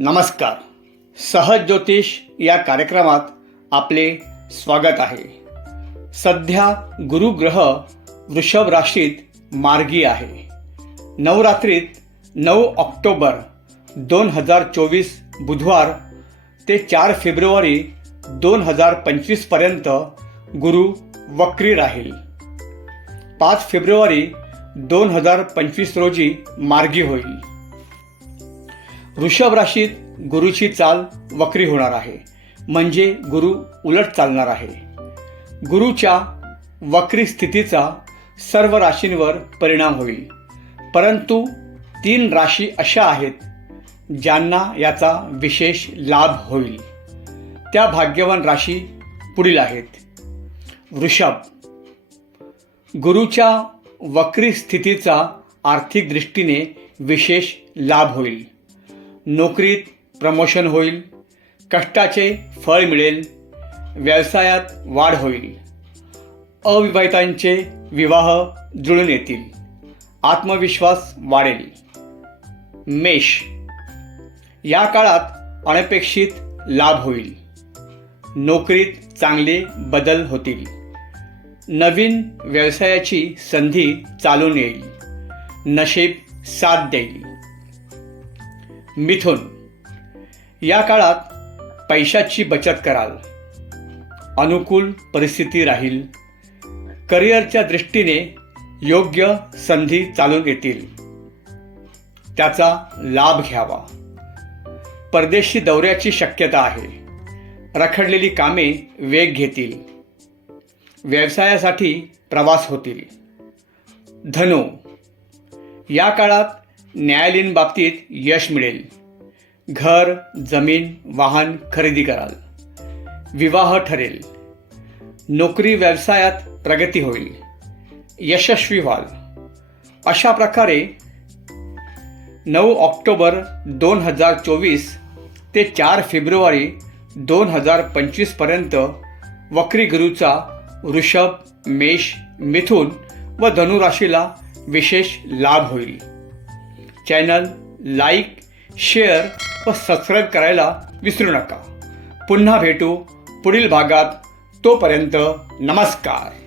नमस्कार. सहज ज्योतिष या कार्यक्रमात आपले स्वागत आहे. सध्या गुरुग्रह वृषभ राशीत मार्गी आहे. नवरात्रीत नऊ ऑक्टोबर दोन हजार चोवीस बुधवार ते चार फेब्रुवारी दोन हजार पंचवीसपर्यंत गुरु वक्री राहील. पाच फेब्रुवारी दोन हजार पंचवीस रोजी मार्गी होईल. वृषभ राशीत गुरुची चाल वक्री होणार आहे. म्हणजे गुरु उलट चालणार आहे. गुरुच्या वक्री स्थितीचा सर्व राशींवर परिणाम होईल. परंतु तीन राशी अशा आहेत ज्यांना याचा विशेष लाभ होईल. त्या भाग्यवान राशी पुढील आहेत. वृषभ. गुरुच्या वक्री स्थितीचा आर्थिक दृष्टीने विशेष लाभ होईल. नोकरीत प्रमोशन होईल कष्टाचे फळ मिळेल व्यवसायात वाढ होईल. अविवाहितांचे विवाह जुळून येतील. आत्मविश्वास वाढेल. मेष. या काळात अनपेक्षित लाभ होईल. नोकरीत चांगले बदल होतील. नवीन व्यवसायाची संधी चालून येईल. नशीब साथ देईल. मिथुन या काळात पैशाची बचत कराल. अनुकूल परिस्थिती राहील. करिअरच्या दृष्टीने योग्य संधी चालून येतील. त्याचा लाभ घ्यावा. परदेशी दौऱ्याची शक्यता आहे. रखडलेली कामे वेग घेतील. व्यवसायासाठी प्रवास होतील. धनु या काळात न्यायालयीन बाबतीत यश मिळेल. घर जमीन वाहन खरेदी कराल. विवाह ठरेल. नोकरी व्यवसायात प्रगती होईल. यशस्वी व्हाल. अशा प्रकारे नऊ ऑक्टोबर दोन हजार चोवीस ते चार फेब्रुवारी दोन हजार पंचवीसपर्यंत वक्री गुरुचा वृषभ मेष मिथुन व धनुराशीला विशेष लाभ होईल. चॅनल लाईक शेअर व सबस्क्राईब करायला विसरू नका. पुन्हा भेटू पुढील भागात. तोपर्यंत नमस्कार.